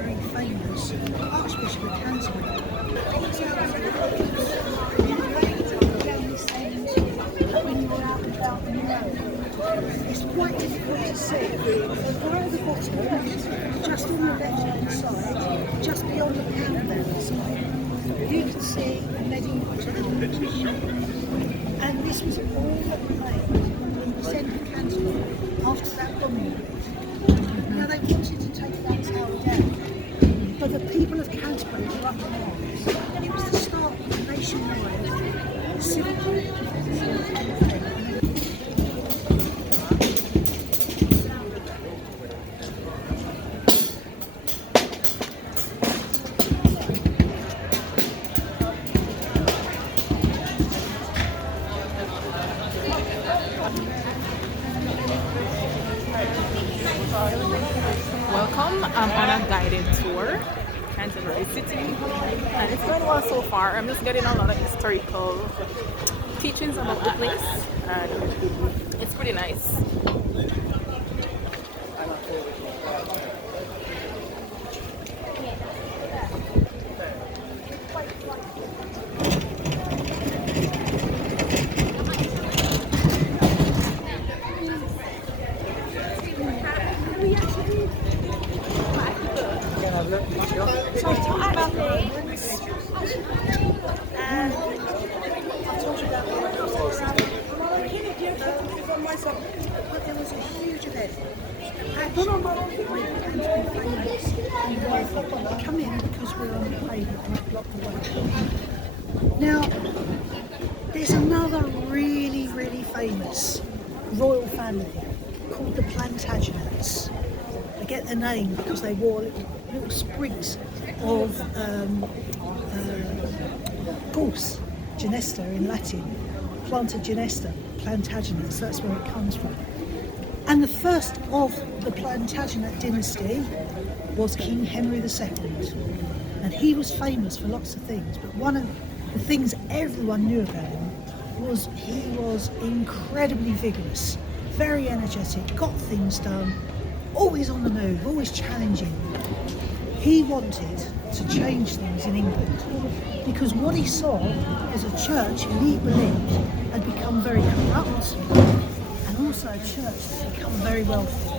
very famous Archbishop of Canterbury. When you're out and about on the road, it's quite difficult to see. Right at the bottom, just on the left-hand side, just beyond the countdown side, you can see a medieval church. And this was all that remained in the centre of Canterbury after that bombing. Now they wanted to take that tower down, but the people of Canterbury were up in arms. It was the start of a nationwide civil war. Welcome, I'm on a guided tour, Canterbury City, and it's going well so far. I'm just getting a lot of historical teachings about the place, and it's pretty nice. So I talked about the Romans, and I told you about the but there was a huge event. Actually, we come in because we're on the pavement and it blocked the way. Now, there's another really, really famous royal family called the Plantagenets. They get their name because they wore little sprigs of gorse, genesta in Latin, planta genesta, Plantagenets, that's where it comes from. And the first of the Plantagenet dynasty was King Henry II. And he was famous for lots of things, but one of the things everyone knew about him was he was incredibly vigorous, very energetic, got things done, always on the move, always challenging. He wanted to change things in England because what he saw was a church he believed had become very corrupt, and also a church that had become very wealthy.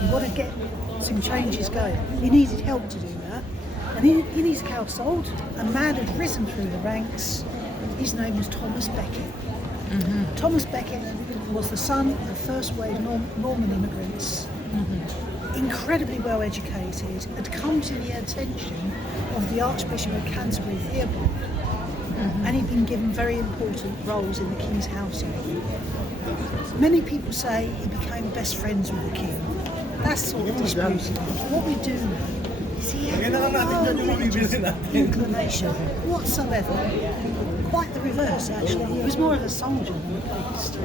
He wanted to get some changes going. He needed help to do that. And in his household, a man had risen through the ranks. His name was Thomas Becket. Thomas Becket was the son of first wave Norman immigrants. Incredibly well educated, had come to the attention of the Archbishop of Canterbury Theatre, and he'd been given very important roles in the King's household. Many people say he became best friends with the King. That's sort of disputed. What we do know is he had no religious inclination whatsoever. Quite the reverse, actually. He was more of a soldier than a priest.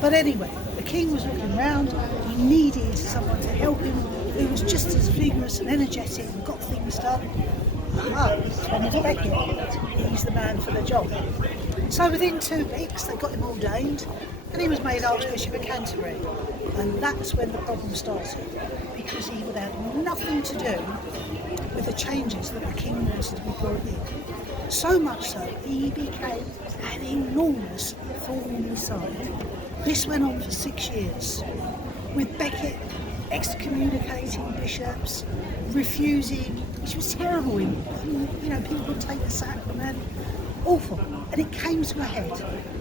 But anyway, the King was looking round. He needed someone to help him who was just as vigorous and energetic and got things done. Thomas Becket, he's the man for the job. So within 2 weeks, they got him ordained, and he was made Archbishop of Canterbury. And that's when the problem started, because he would have nothing to do with the changes that the King wanted to be brought in. So much so, he became an enormous thorn in his side. This went on for 6 years, with Becket excommunicating bishops, refusing, which was terrible. People would take the sacrament, awful. And it came to a head.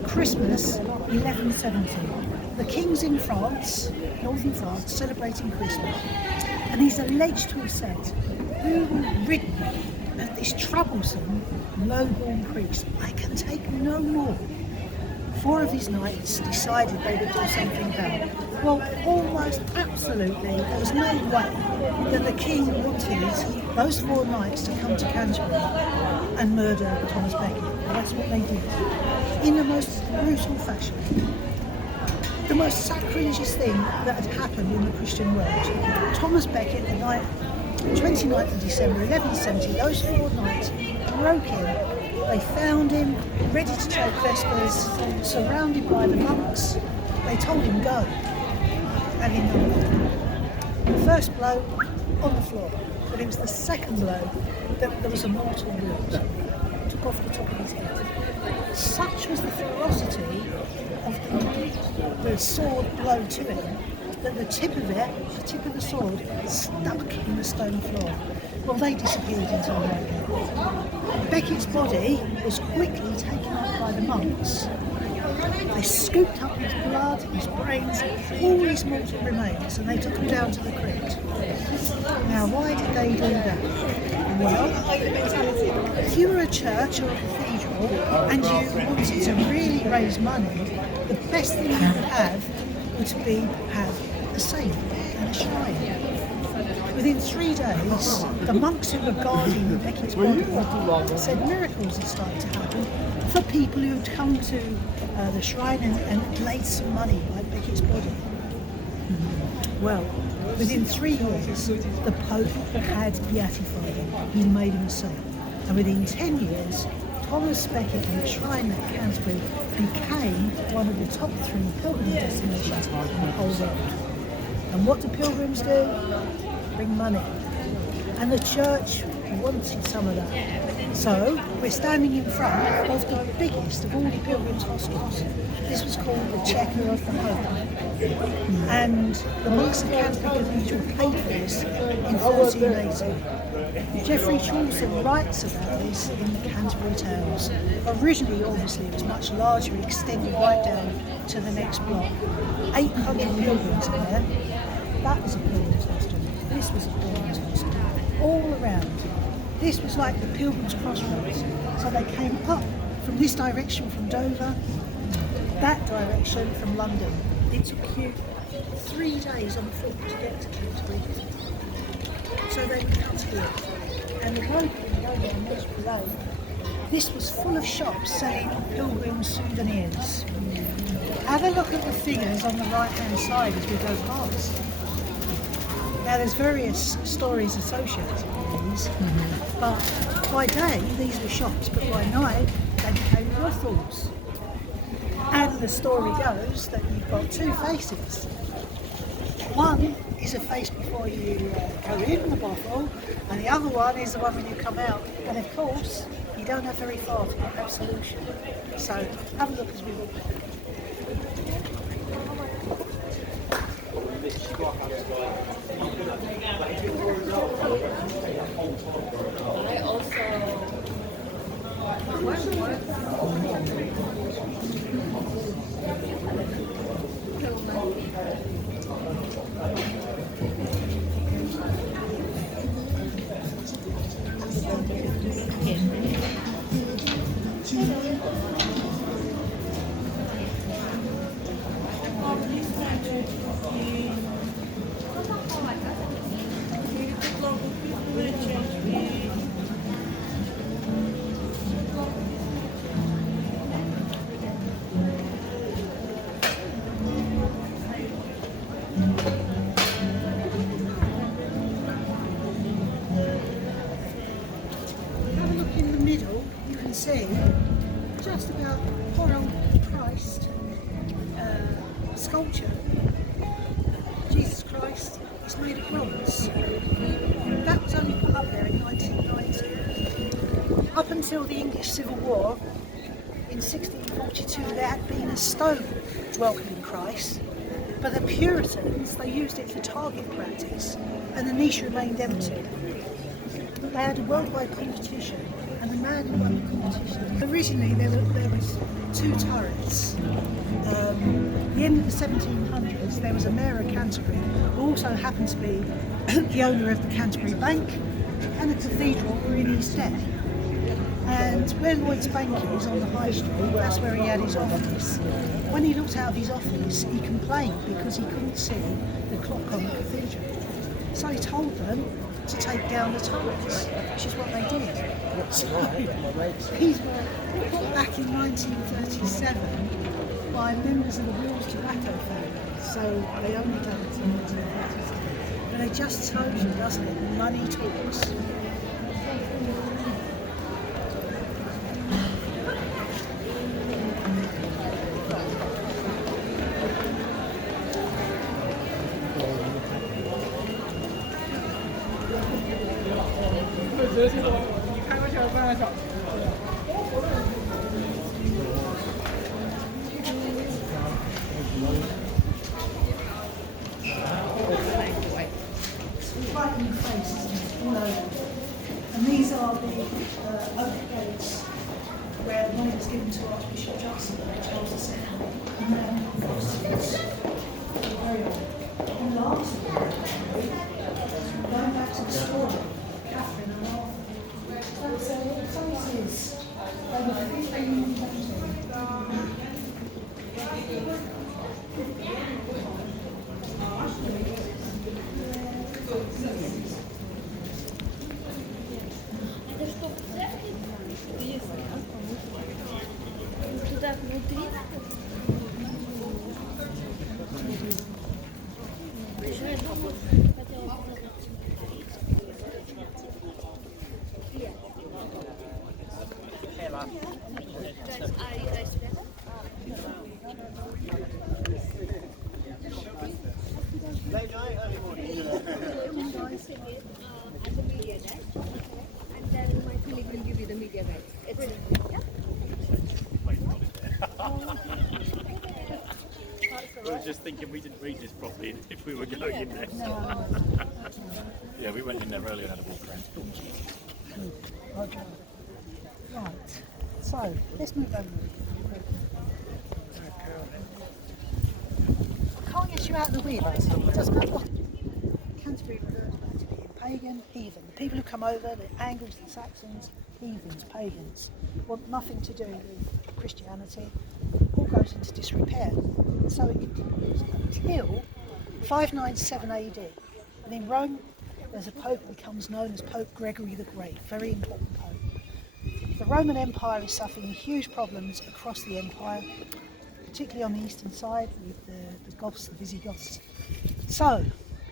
Christmas 1170. The King's in France, northern France, celebrating Christmas, and he's alleged to have said, "Who will rid me of this troublesome, low-born priest? I can take no more." 4 of his knights decided they would do something about it. Well, almost absolutely, there was no way that the King wanted those 4 knights to come to Canterbury and murder Thomas Becket. And that's what they did, in the most brutal fashion. The most sacrilegious thing that had happened in the Christian world. Thomas Becket, the night 29th of December 1170, those 4 knights broke in. They found him ready to take Vespers, surrounded by the monks. They told him go, and he done. The first blow, on the floor. But it was the second blow that there was a mortal wound. Took off the top of his head. Such was the ferocity of the sword blow to him that the tip of the sword, stuck in the stone floor. Well, they disappeared into the night. Beckett's body was quickly taken up by the monks. They scooped up his blood, his brains, all his mortal remains, and they took him down to the crypt. Now, why did they do that? Well, if you were a church or a cathedral and you wanted to really raise money, the best thing you could have would have a saint and a shrine. Within 3 days, the monks who were guarding Beckett's body said miracles had started to happen for people who'd come to the shrine and laid some money by Beckett's body. Well, within 3 years, the Pope had beatified him. He made him a saint. And within 10 years, Thomas Becket and the shrine at Canterbury became one of the top 3 pilgrim destinations in the whole world. And what do pilgrims do? Bring money. And the church wanted some of that. So we're standing in front of the biggest of all the pilgrims' hospitals. This was called the Chequer of the Hope. And the monks of Canterbury Cathedral paid for this in 1480. Geoffrey Chaucer writes about this in the Canterbury Tales. Originally, obviously, it was much larger, extended right down to the next block. 800 pilgrims in there. That was a pilgrim's hostel. This was a pilgrim's hostel. All around. This was like the Pilgrim's Crossroads. So they came up from this direction from Dover, that direction from London. It took you 3 days on foot to get to Canterbury. So they cut here. And the road on this below, this was full of shops selling pilgrim souvenirs. Have a look at the figures on the right hand side as we go past. Now there's various stories associated with these, but by day these were shops, but by night they became brothels. And the story goes that you've got 2 faces. One is a face before you go in the brothel, and the other one is the one when you come out. And of course, you don't have very far to get absolution. So have a look as we walk. See just about poor old Christ sculpture. Jesus Christ is made of bronze. That was only put up there in 1990. Up until the English Civil War in 1642 there had been a stone welcoming Christ, but the Puritans, they used it for target practice and the niche remained empty. They had a worldwide competition, and the man who won the competition, originally there was 2 turrets. The end of the 1700s, there was a mayor of Canterbury who also happened to be the owner of the Canterbury Bank and the cathedral were in his debt. And where Lloyd's Bank is on the High Street, that's where he had his office. When he looked out of his office, he complained because he couldn't see the clock on the cathedral. So he told them to take down the turrets, which is what they did. So these were put back in 1937 by members of the Wills Tobacco family, so they only done it in 1937. But it just shows you, doesn't it, money talks. Right in the face, isn't it? All over. And these are the oak gates where the name was given to Archbishop Judson by Charles II. And then afterwards, very old. And last, going back to the story, Catherine and Arthur. So what the place is, they were 1520. Туда внутри. And then my colleague will give you the media rights. It's yeah? We were just thinking we didn't read this properly if we were going in there. Yeah, we went in there earlier and had a walk around. Okay. Right. So let's move over. I can't get you out of the way, though. It doesn't matter what. Canterbury were known to be pagan, heathen. The people who come over, the Angles, the Saxons, heathens, pagans, want nothing to do with Christianity. All goes into disrepair. And so it continues until 597 AD. And in Rome, there's a pope who becomes known as Pope Gregory the Great, very important pope. The Roman Empire is suffering huge problems across the empire, particularly on the eastern side with the Goths, the Visigoths. So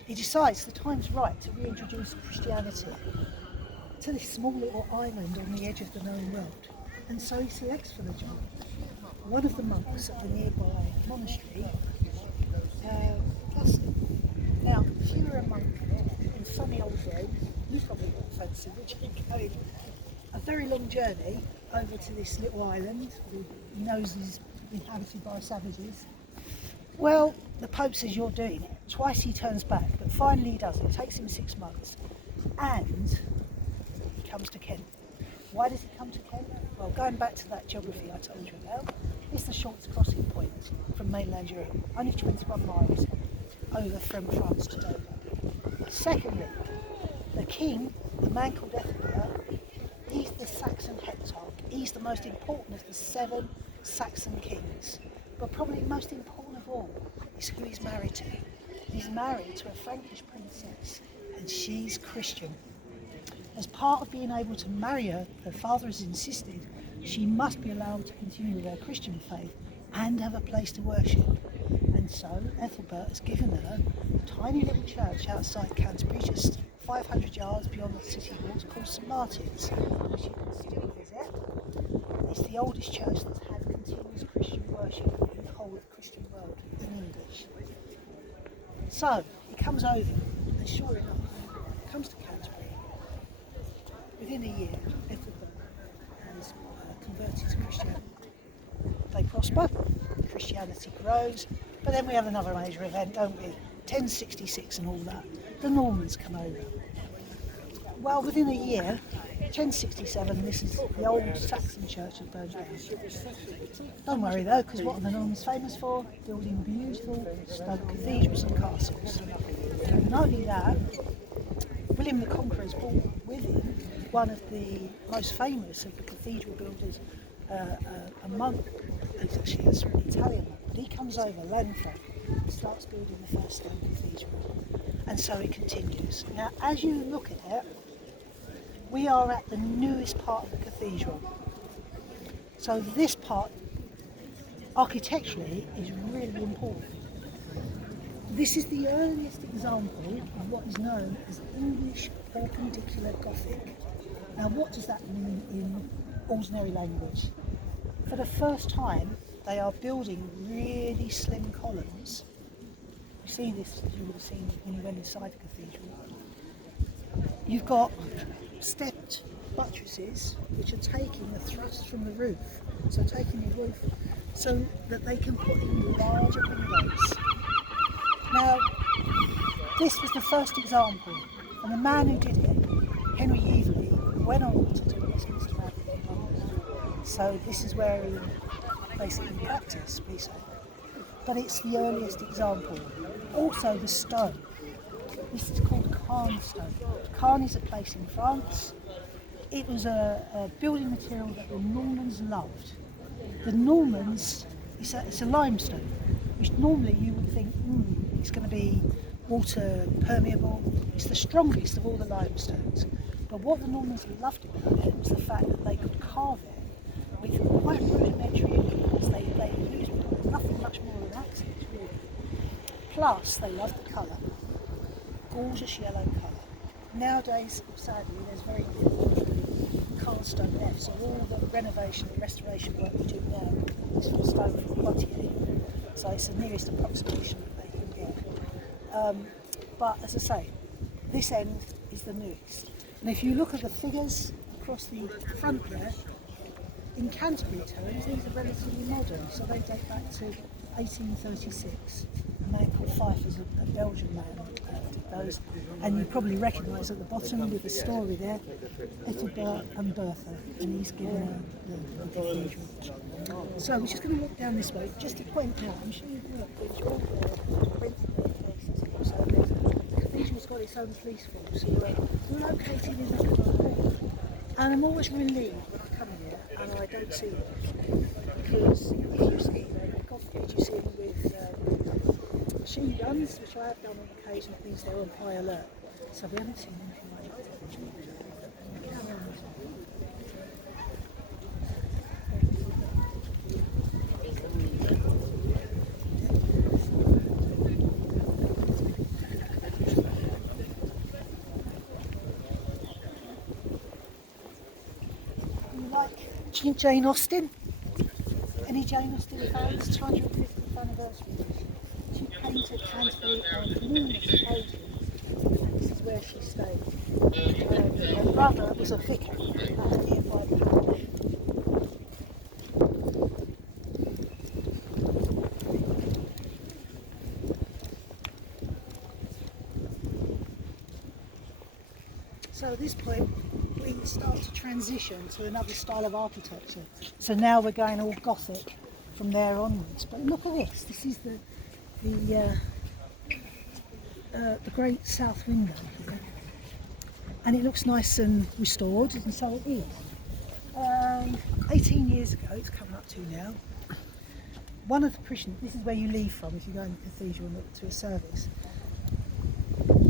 he decides the time's right to reintroduce Christianity to this small little island on the edge of the known world. And so he selects for the job one of the monks at the nearby monastery, Augustine. Now, if you were a monk in funny old Rome, you probably wouldn't fancy going a very long journey over to this little island with noses inhabited by savages. Well, the Pope says you're doing it. Twice he turns back, but finally he does it. It takes him 6 months. And he comes to Kent. Why does he come to Kent? Well, going back to that geography I told you about, it's the shortest crossing point from mainland Europe, only 21 miles over from France to Dover. Secondly, the king, the man called Ethelbert, he's the Saxon heptarch. He's the most important of the 7 Saxon kings. But probably most important of all is who he's married to. He's married to a Frankish princess, and she's Christian. As part of being able to marry her, her father has insisted she must be allowed to continue with her Christian faith and have a place to worship. And so Ethelbert has given her a tiny little church outside Canterbury, just 500 yards beyond the city walls, called St Martin's, which you can still visit. It's the oldest church that's had continuous Christian worship in the whole of the Christian world in English. So he comes over, and sure enough, comes to Canterbury. Within a year, Ethelbert has converted to Christianity. They prosper, Christianity grows, but then we have another major event, don't we? 1066 and all that. The Normans come over. Well, within a year, 1067, this is the old Saxon church has burned down. Don't worry though, because what are the Normans famous for? Building beautiful stone cathedrals and castles. And not only that, William the Conqueror's brought with him one of the most famous of the cathedral builders, a monk, he's actually an Italian monk, but he comes over, Lanfranc, and starts building the first stone cathedral. And so it continues. Now, as you look at it, we are at the newest part of the cathedral. So this part, architecturally, is really important. This is the earliest example of what is known as English perpendicular Gothic. Now, what does that mean in ordinary language? For the first time, they are building really slim columns. You see this, as you would have seen when you went inside the cathedral. You've got stepped buttresses which are taking the thrust from the roof, so taking the roof so that they can put in larger windows. Now, this was the first example, and the man who did it, Henry Eveley, went on to do Westminster Abbey in London. So this is where he basically practiced, we say. But it's the earliest example. Also the stone. This is called Caen stone. Caen is a place in France. It was a building material that the Normans loved. The Normans, it's a limestone, which normally you would think it's going to be water permeable. It's the strongest of all the limestones. But what the Normans loved about it was the fact that they could carve it with quite rudimentary implements. They used nothing much more than axes, really. Plus, they loved the colour, gorgeous yellow colour. Nowadays, sadly, there's very little Caen stone left, so all the renovation and restoration work we do now is from stone from Poitiers. So it's the nearest approximation that they can get. But as I say, this end is the newest. And if you look at the figures across the front there, in Canterbury terms, these are relatively modern, so they date back to 1836. A man called Fife is a Belgian man did those, and you probably recognise at the bottom with the story there, Ethelbert and Bertha, and he's given the cathedral. So we're just going to walk down this way, just to point out, I'm sure you've worked with so the cathedral's got its own police force who are located in the canal, and I'm always relieved when I come here and I don't see them, because if you see them, in Gothic you see them with machine guns, which I have done on occasion. It means they're on high alert, so we haven't seen anything like that. Jane Austen? Any Jane Austen fans? 250th anniversary. She painted Canterbury on numerous occasions, and this is where she stayed. Her brother was a vicar at a nearby parish. So at this point, we start to transition to another style of architecture. So now we're going all Gothic from there onwards. But look at this. This is the great south window here, and it looks nice and restored, and so it is. 18 years ago, it's coming up to now. One of the parishioners, this is where you leave from if you go in the cathedral and look to a service,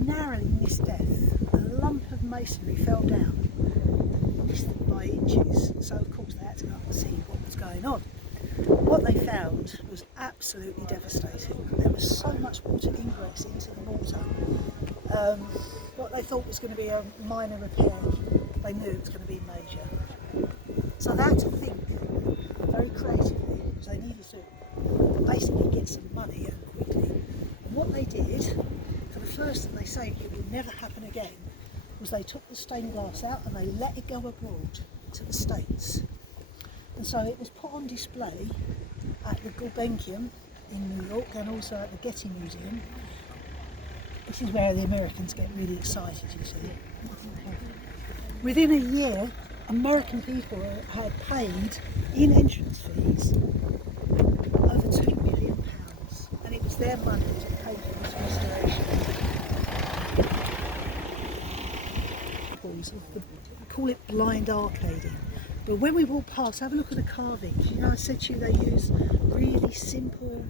narrowly missed death. A lump of masonry fell down, missed them by inches, so of course they had to go up and see what was going on. What they found was absolutely devastating. There was so much water ingress into the mortar. What they thought was going to be a minor repair, they knew it was going to be major. So they had to think very creatively, because they needed to basically get some money quickly. And what they did, for the first thing they say it will never happen again, was they took the stained glass out and they let it go abroad to the States. And so it was put on display at the Gulbenkian in New York and also at the Getty Museum. This is where the Americans get really excited, you see. Within a year, American people had paid in entrance fees over £2 million, and it was their money to pay for this restoration. We call it blind arcading. But when we walk past, have a look at the carvings. You know, I said to you they use really simple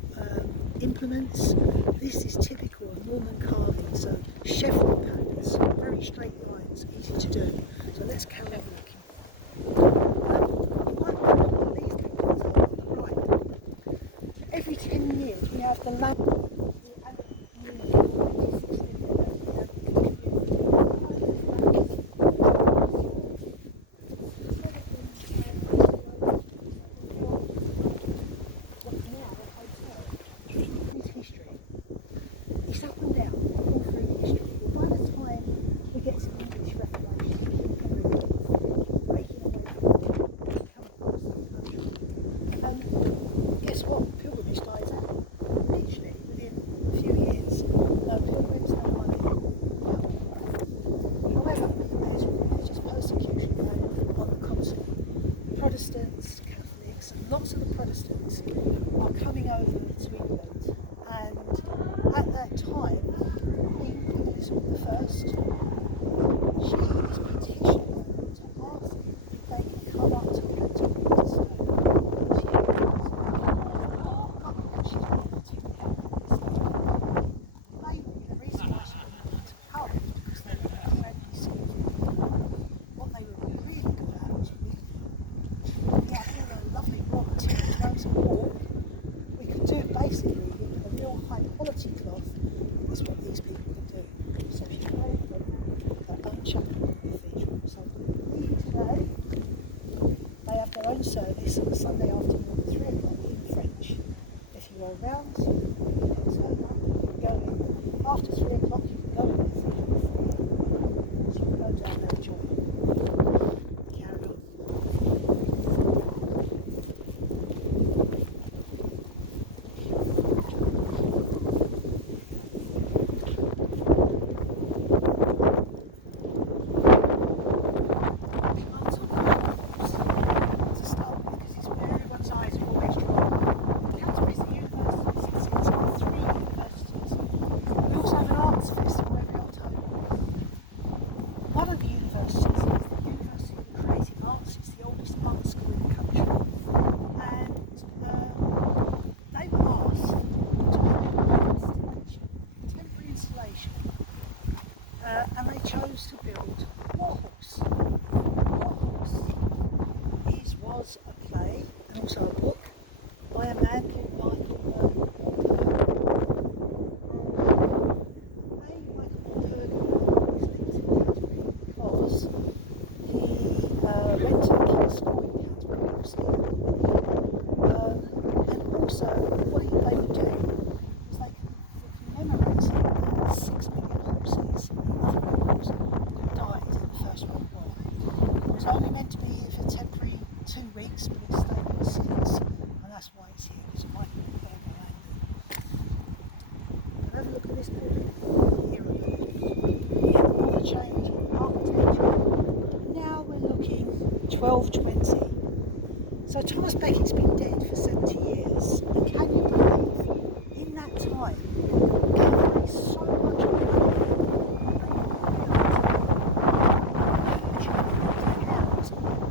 implements. This is typical of Norman carving, so chevron patterns, very straight lines, easy to do. So let's carry on looking. These pictures are on the right. Every 10 years we have the land. chapel of the cathedral. So leaving today, they have their own service on Sunday afternoon at 3 o'clock in French. If you are around, you can turn up, you can go in. After 3 o'clock, you can go in the cathedral free. So you can go down there and join. Carry on. To start with, because it's where everyone's eyes are always drawn. Canterbury's a university, it's got 3 universities. We also have an arts festival every October. One of the universities is the University of Creative Arts. It's the oldest art school in the country. And they were asked to do contemporary installation. And they chose to build Warhorse. Warhorse was a play and also a book by a man called Michael is linked to Canterbury because he went to King's School in Canterbury, obviously, and also what they would do was they commemorated 6 million horses and other animals who died in the First World War. It was only meant to be here for temporary 2 weeks, but it's stayed here since, and that's why it's here, because it might be there behind it. But have a look at this building. Here we go. All the change in architecture. Now we're looking 1220. So Thomas Beckett's been dead for 70 years, and can you believe, in that time, gave away so much money,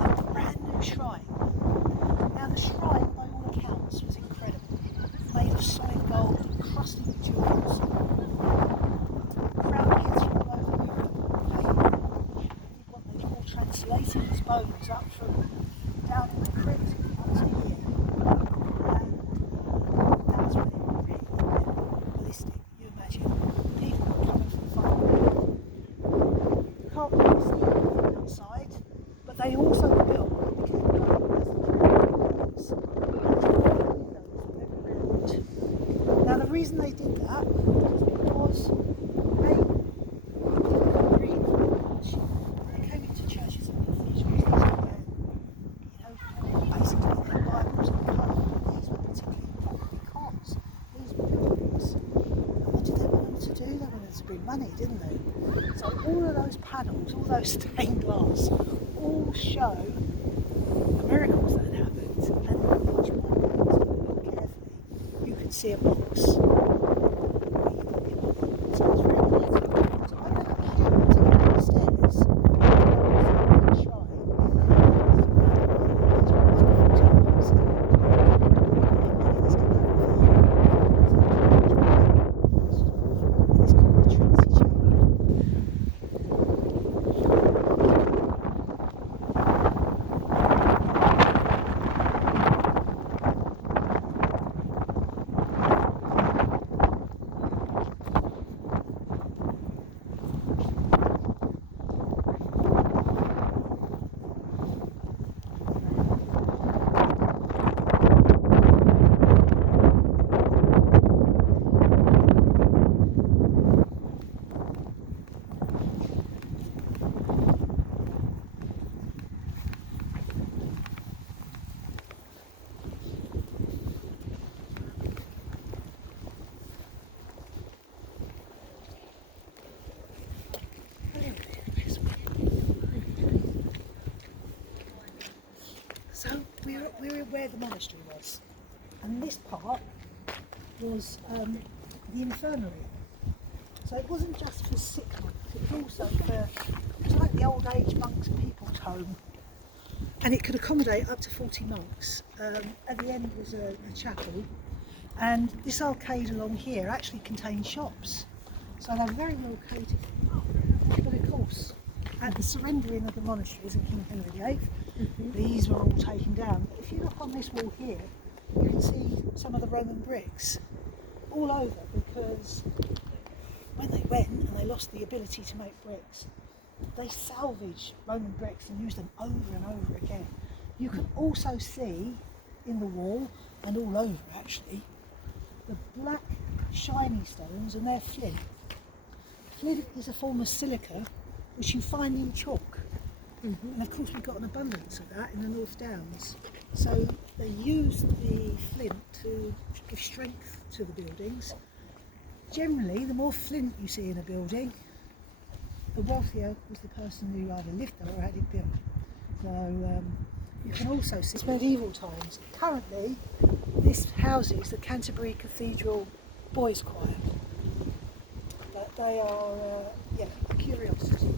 a brand new shrine. Now the shrine, by all accounts, was incredible. Made of solid gold, encrusted with jewels. Crown heads from all over Europe. They did what they call translating his bones up from down in the crypt onto here. And that's when it really went ballistic. You imagine people coming from far away. You can't really see anything outside, but they also built what became known as the windows. Now the reason they did that was because they read very much. They came into churches and cathedrals and basically their Bibles and code. These were particularly important because these were buildings. And what did they want them to do? They wanted them to bring money, didn't they? So all of those panels, all those stained glass, all show the miracles that had happened. And each one of those, if you look carefully, you can see a box. So it's very nice. So I got a queue to go up the stairs. So we're where the monastery was, and this part was the infirmary. So it wasn't just for sick monks, it was also for, it was like the old age monks' people's home, and it could accommodate up to 40 monks. At the end was a chapel, and this arcade along here actually contained shops, so they were very well catered for. But of course, at the surrendering of the monasteries in King Henry VIII, these were all taken down. But if you look on this wall here, you can see some of the Roman bricks all over, because when they went and they lost the ability to make bricks, they salvage Roman bricks and use them over and over again. You can also see in the wall, and all over actually, the black shiny stones, and they're flint. Flint is a form of silica which you find in chalk. And of course we've got an abundance of that in the North Downs. So they used the flint to give strength to the buildings. Generally, the more flint you see in a building, the wealthier was the person who either lived there or had it built. So you can also see it's medieval times. Currently, this houses the Canterbury Cathedral Boys Choir. But they are, a curiosity.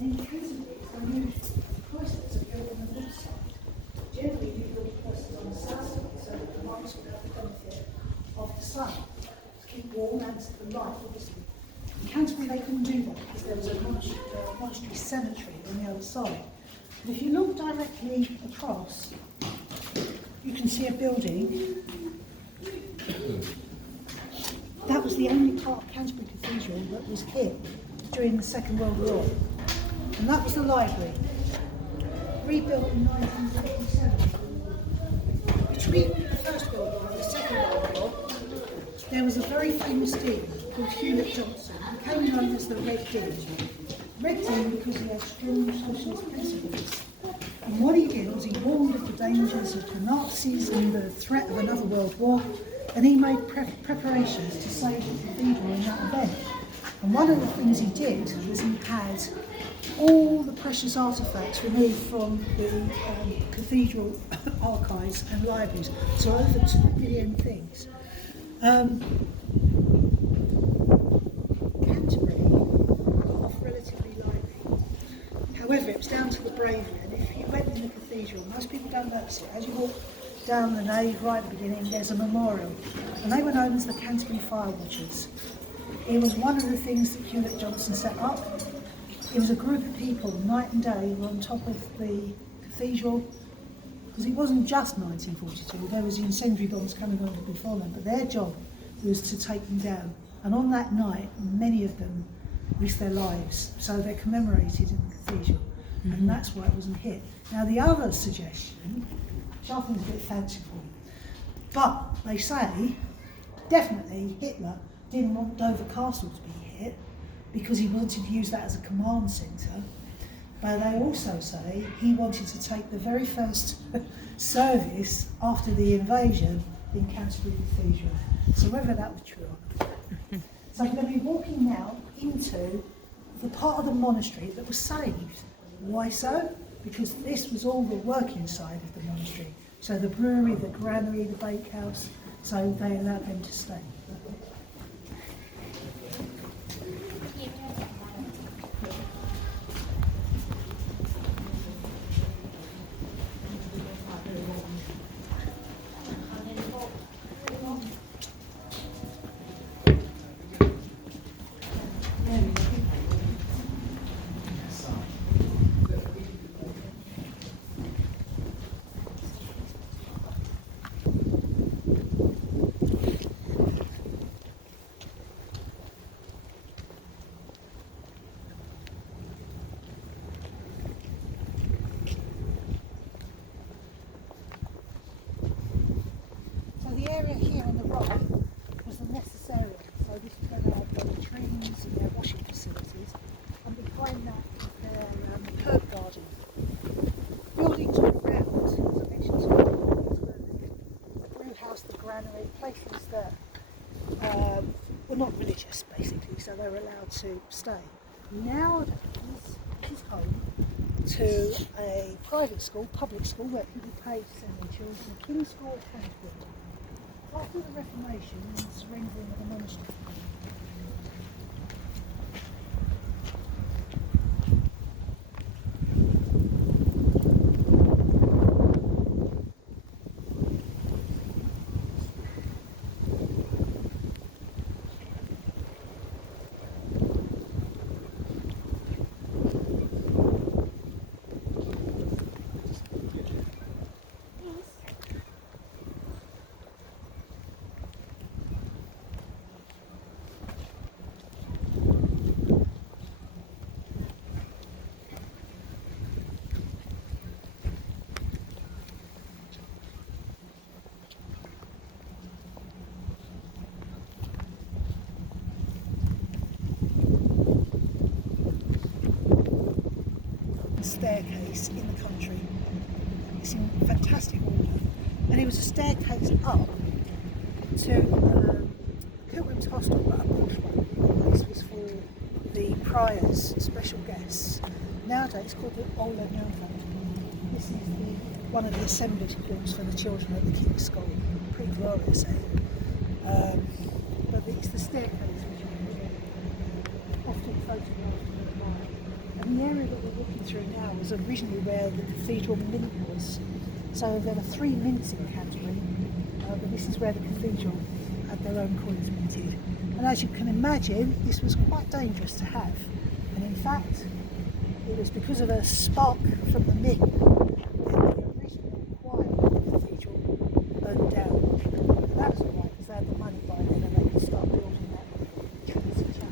In Canterbury, it's unusual. Cloisters are built on the north side. Generally, you build cloisters on the south side so that the monks would have the benefit of the sun to keep warm and the light, obviously. In Canterbury, they couldn't do that because there was a monastery cemetery on the other side. But if you look directly across, you can see a building. That was the only part of Canterbury Cathedral that was hit during the Second World War. And that was the library, rebuilt in 1957. Between the First World War and the Second World War, there was a very famous dean called Hewlett Johnson, who became known as the Red Dean. Red Dean because he had strong socialist principles. And what he did was he warned of the dangers of the Nazis and the threat of another world war, and he made preparations to save the cathedral in that event. And one of the things he did was he had all the precious artefacts removed from the cathedral archives and libraries, so over 2 million things. Canterbury got off relatively lightly. However, it was down to the bravery, and if you went in the cathedral, most people don't notice it. As you walk down the nave right at the beginning, there's a memorial, and they were known as the Canterbury Fire Watchers. It was one of the things that Hewlett Johnson set up. It was a group of people, night and day, who were on top of the cathedral, because it wasn't just 1942, there was the incendiary bombs coming on before them, but their job was to take them down. And on that night, many of them risked their lives, so they're commemorated in the cathedral, and that's why it wasn't hit. Now the other suggestion, which I think is a bit fanciful, but they say, definitely Hitler didn't want Dover Castle to be hit, because he wanted to use that as a command centre, but they also say he wanted to take the very first service after the invasion in Canterbury Cathedral. So whether that was true or not. So I'm going to be walking now into the part of the monastery that was saved. Why so? Because this was all the working side of the monastery. So the brewery, the granary, the bakehouse, so they allowed them to stay. The area here on the right was the necessary, so this is where they had their latrines and their washing facilities, and behind that is their herb garden. Buildings all around, as I mentioned to you, the brew house, the granary, places that were not religious basically, so they were allowed to stay. Nowadays, is home to a private school, public school, where people pay to send their children, a king's school at Canterbury. After the Reformation and the surrendering of the monastery. Staircase in the country. It's in fantastic order, and it was a staircase up to Pilgrim's Hostel, but a bush one. This was for the priors, special guests. Nowadays it's called the Old Mountain. This is one of the assembly halls for the children at the King's School. Pretty glorious, eh? But it's the staircase which is often photographed. And the area that we're walking through now was originally where the cathedral mint was. So there were 3 mints in Canterbury, but this is where the cathedral had their own coins minted. And as you can imagine, this was quite dangerous to have. And in fact, it was because of a spark from the mint that the original choir of the cathedral burned down. And that was all right, because they had the money by then and they could start building that Trinity Chapel.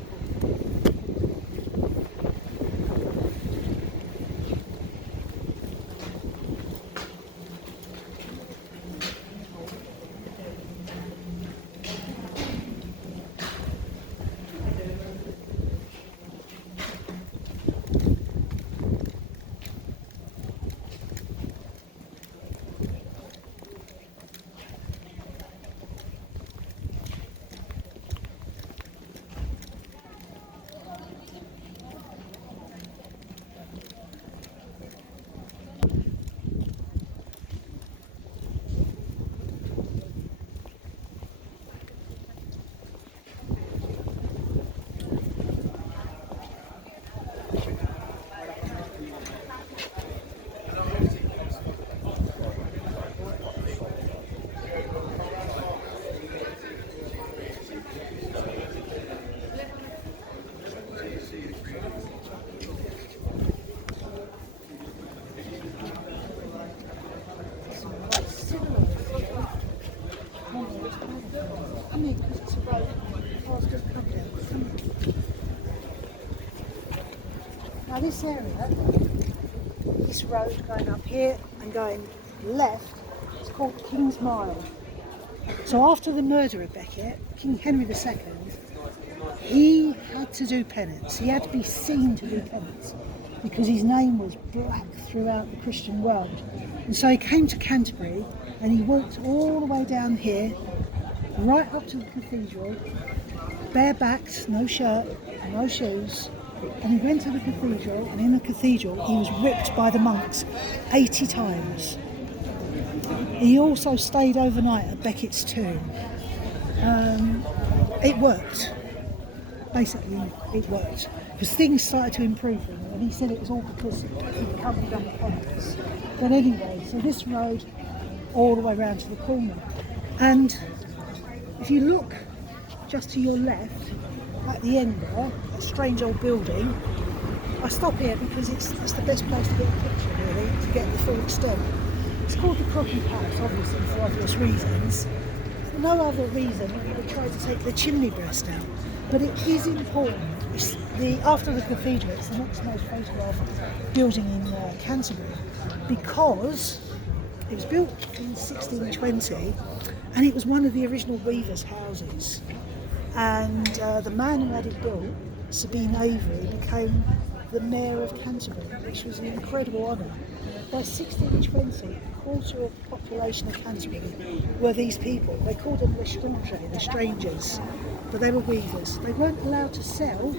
Now this area, this road going up here and going left, is called King's Mile. So after the murder of Becket, King Henry II, he had to do penance. He had to be seen to do penance because his name was black throughout the Christian world. And so he came to Canterbury and he walked all the way down here, right up to the cathedral, barebacked, no shirt, no shoes, and he went to the cathedral, and in the cathedral he was whipped by the monks 80 times. He also stayed overnight at Becket's tomb. It worked. Basically, it worked. Because things started to improve for him, and he said it was all because he'd come and done penance. But anyway, so this road all the way around to the corner. And if you look just to your left, at the end there, a strange old building. I stop here because it's the best place to get a picture, really, to get the full extent. It's called the Crocky House, obviously, for obvious reasons. For no other reason than they tried to take the chimney breast out. But it is important. It's after the cathedral, it's the next most photographed building in Canterbury, because it was built in 1620 and it was one of the original weavers' houses. And the man who had it built, Sabine Avery, became the mayor of Canterbury, which was an incredible honour. By 1620, a quarter of the population of Canterbury were these people. They called them les strangers, the strangers, but they were weavers. They weren't allowed to sell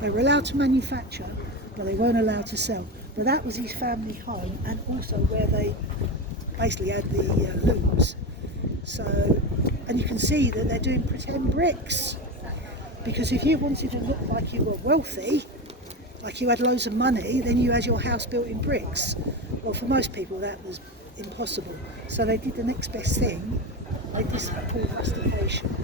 They were allowed to manufacture, but they weren't allowed to sell. But that was his family home, and also where they basically had the looms. So, and you can see that they're doing pretend bricks, because if you wanted to look like you were wealthy, like you had loads of money, then you had your house built in bricks. Well, for most people that was impossible. So they did the next best thing. They did full rustication.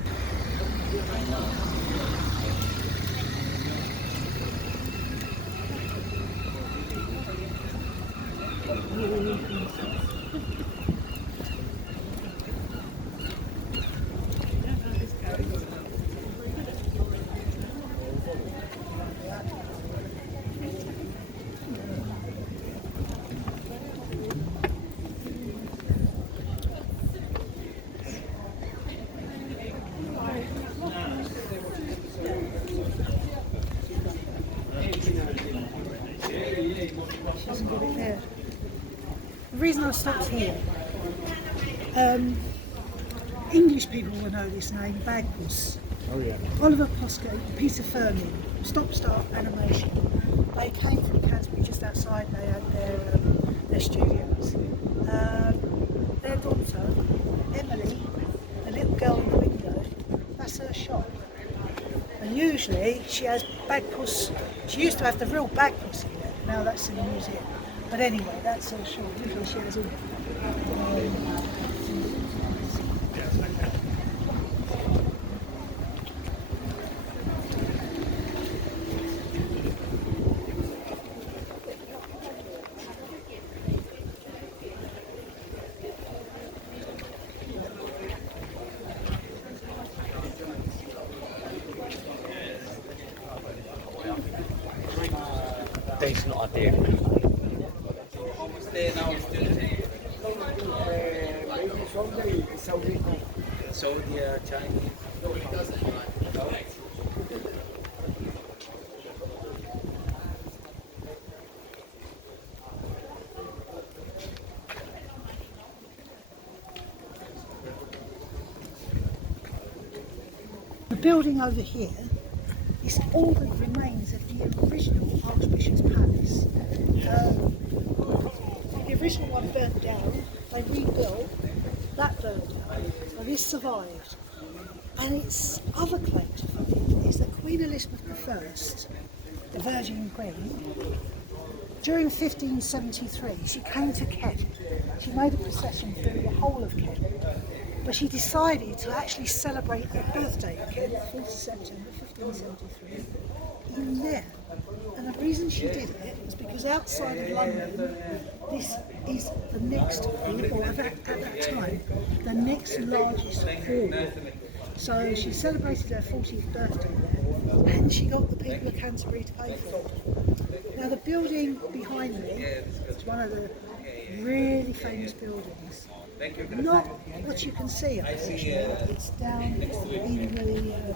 The reason I stopped here, English people will know this name, Bagpuss. Oh yeah. Oliver Posco, Peter Fermi, stop-start animation. They came from Canterbury, just outside. They had their studios. Their daughter, Emily, the little girl in the window, that's her shop. And usually she has Bagpuss. She used to have the real Bagpuss in there. Now that's in the museum. But anyway, that's her shop. Usually she has all. There's not a there. Saudi, Chinese. The building over here is all that remains of the original Archbishop's Palace. The original one burnt down, they rebuilt, that burned down, so this survived. And its other claim to fame is that Queen Elizabeth I, the Virgin Queen, during 1573 she came to Kent. She made a procession through the whole of Kent, but she decided to actually celebrate her birthday in Kent, 4th September 1573, in there. And the reason she did it was because outside of London, this is the next, or at that time, the next largest hall. So she celebrated her 40th birthday there, and she got the people of Canterbury to pay for it. Now the building behind me is one of the really famous buildings. Not what you can see, unfortunately. It's down in the...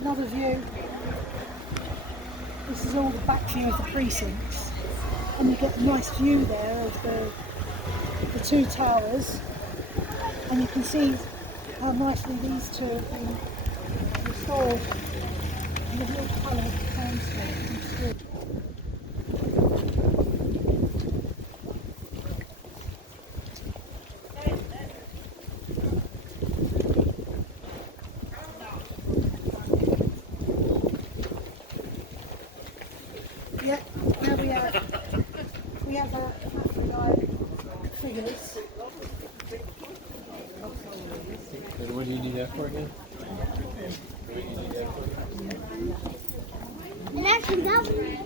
Another view. This is all the back view of the precincts, and you get a nice view there of the two towers, and you can see how nicely these two have been restored in the real colour of the landscape. Yeah, now we have African figures. What do you need that for again? And actually, that one.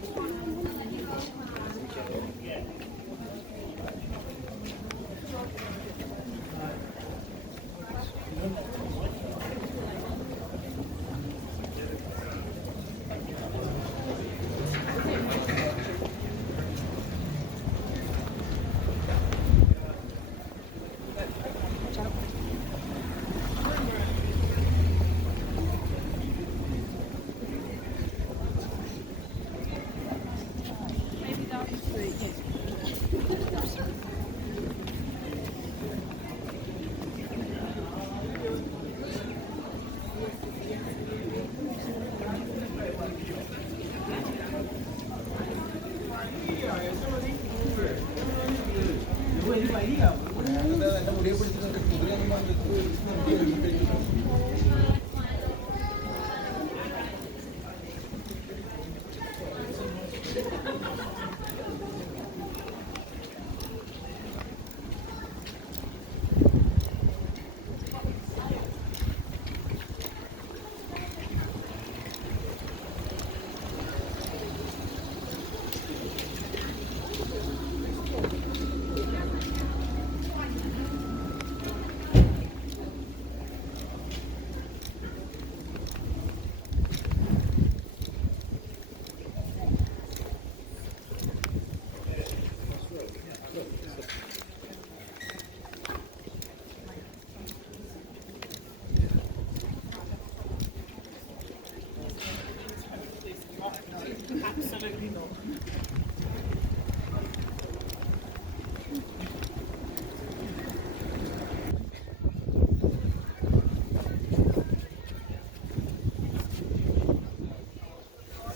Absolutely not.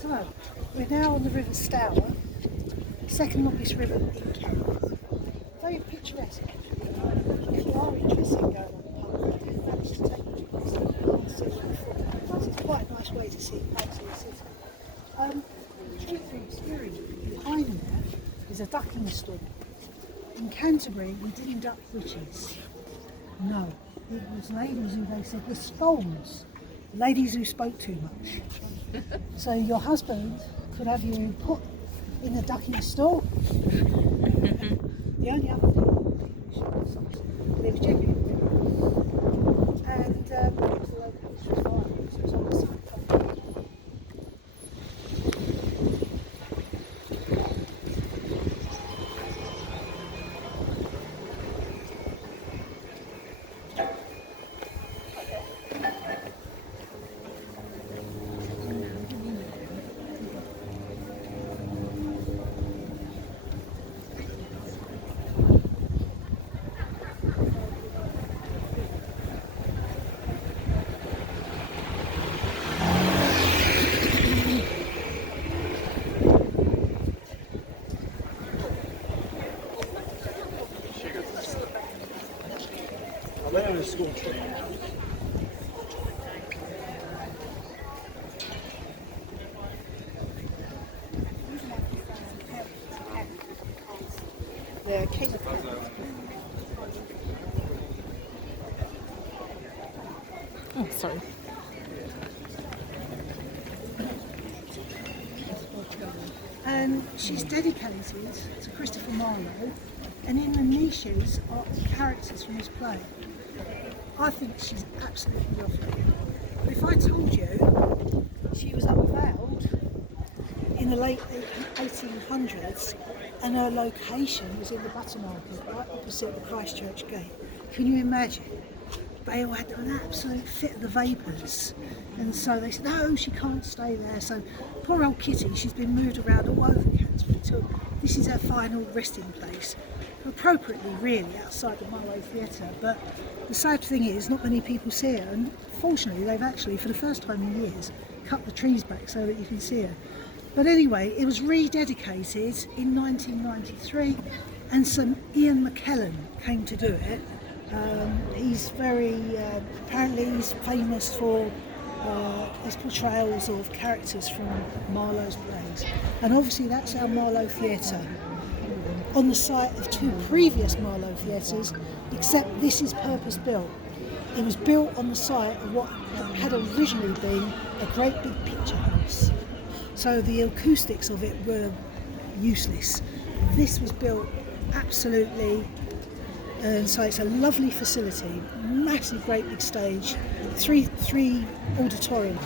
So, we're now on the River Stour, second longest river in Kent. Very picturesque. If you are interested in going on the pub, I do manage to take you to the city before. So it's quite a nice way to see parts of the city. Behind there is a ducking stall. In Canterbury, we didn't duck witches. No, it was ladies who they said were scones, ladies who spoke too much. So your husband could have you put in the ducking stall. The only other thing, but it was genuine. And it was the local history fire, so it was on the side. I went on a school trip. Yeah, King of Oh, sorry. And she's dedicated to Christopher Marlowe, and in the niches are characters from his play. I think she's absolutely lovely. But if I told you she was unveiled in the late 1800s and her location was in the butter market right opposite the Christchurch gate, can you imagine? They all had an absolute fit of the vapours, and so they said, no, she can't stay there. So poor old Kitty, she's been moved around all over Canterbury until this is her final resting place, appropriately really outside the Marlowe Theatre. But the sad thing is not many people see her, and fortunately they've actually for the first time in years cut the trees back so that you can see her. But anyway, it was rededicated in 1993 and Sir Ian McKellen came to do it. He's very, apparently he's famous for his portrayals of characters from Marlowe's plays. And obviously that's our Marlowe Theatre, on the site of two previous Marlowe Theatres, except this is purpose built. It was built on the site of what had originally been a great big picture house. So the acoustics of it were useless. This was built absolutely, and so it's a lovely facility, massive great big stage, three auditoriums.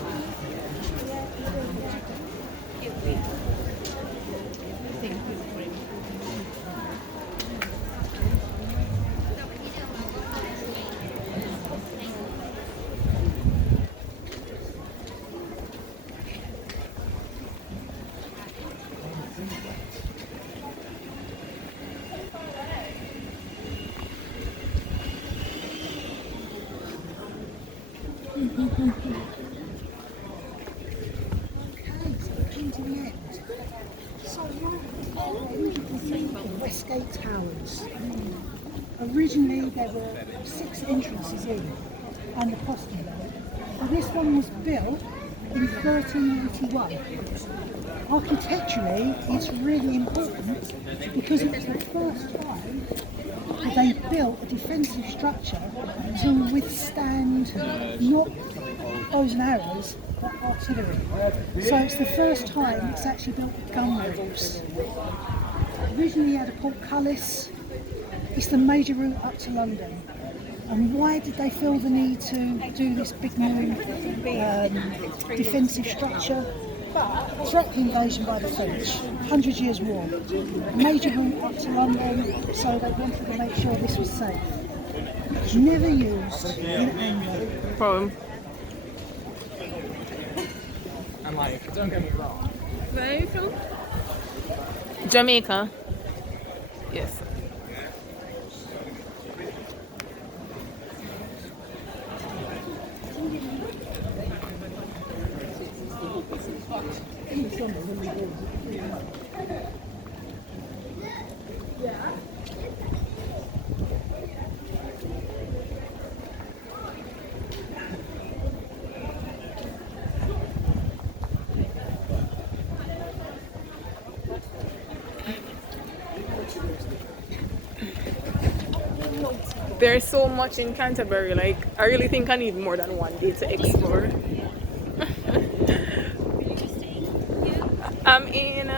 So right you can see the Westgate Towers. Originally there were 6 entrances in and the postern. But this one was built in 1391. Architecturally, it's really important because it was the first time that they built a defensive structure to withstand not bows and arrows, but artillery. So it's the first time it's actually built with gun levels. Originally, you had a portcullis. It's the major route up to London. And why did they feel the need to do this big new defensive structure? Threat invasion by the French, 100 Years' War. Major route up to London, so they wanted to make sure this was safe. Never used in anger. Problem. And like, don't get me wrong. Where are you from? Jamaica. Yes. There's so much in Canterbury, like I really think I need more than one day to explore. I'm in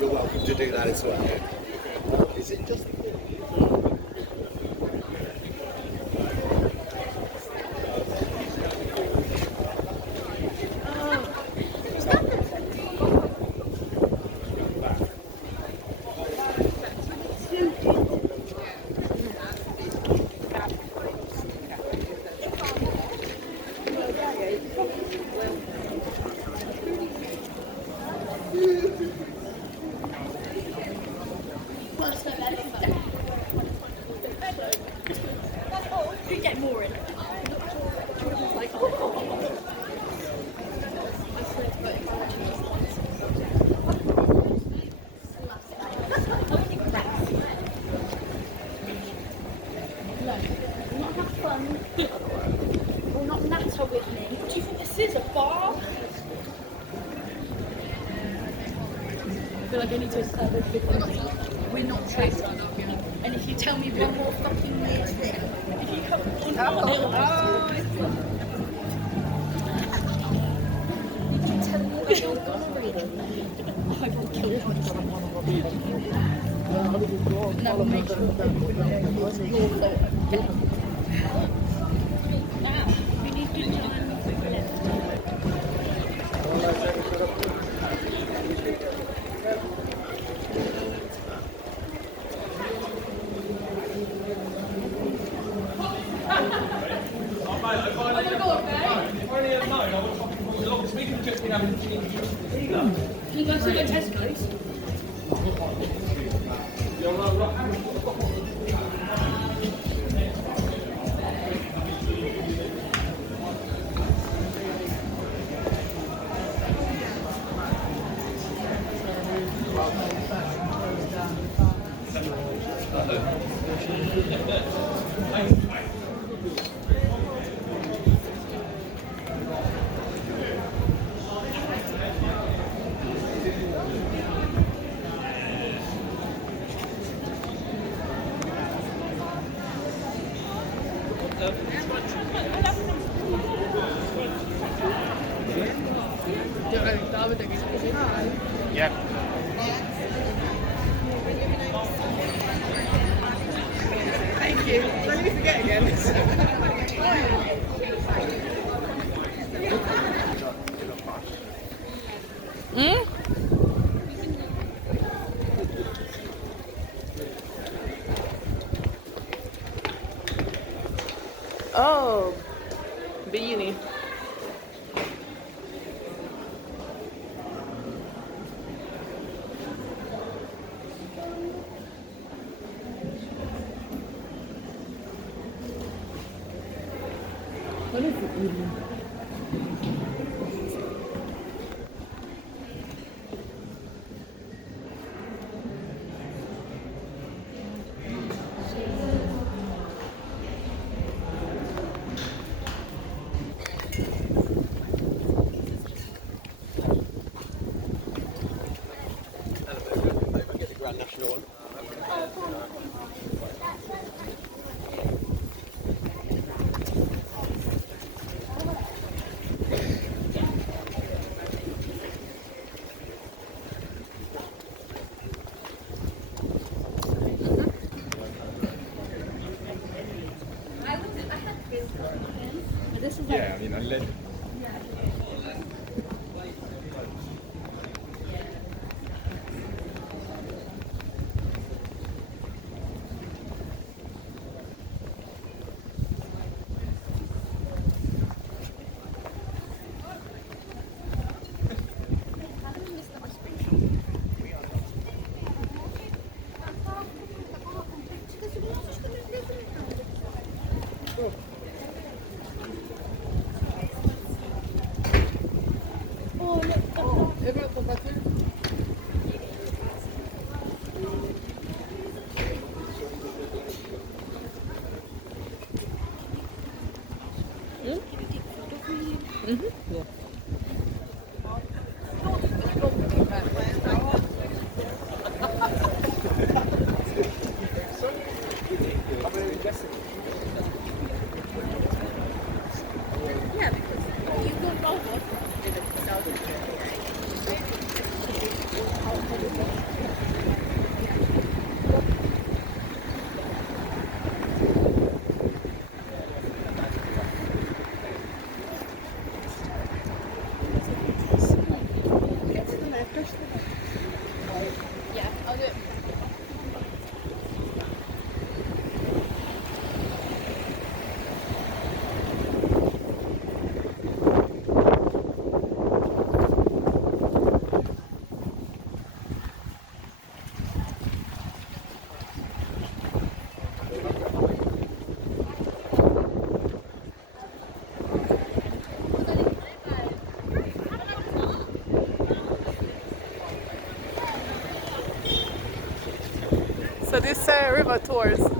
You're welcome to do that as well. Is it just feel like I need to establish differently. We're not traitors. And if you tell me one more fucking weird thing, if you come on, if you tell me that you're gonorrhea, I will kill you. And I will make sure that everybody knows your fault. Now, we need to time before we Can you guys look at Tesco's? Yeah. Thank you. Don't forget again. Hmm? Oh, beanie. What is it, Evelyn? Get the Grand National one. This is Yeah, I mean, I led. yeah, I'll do it. So this river tours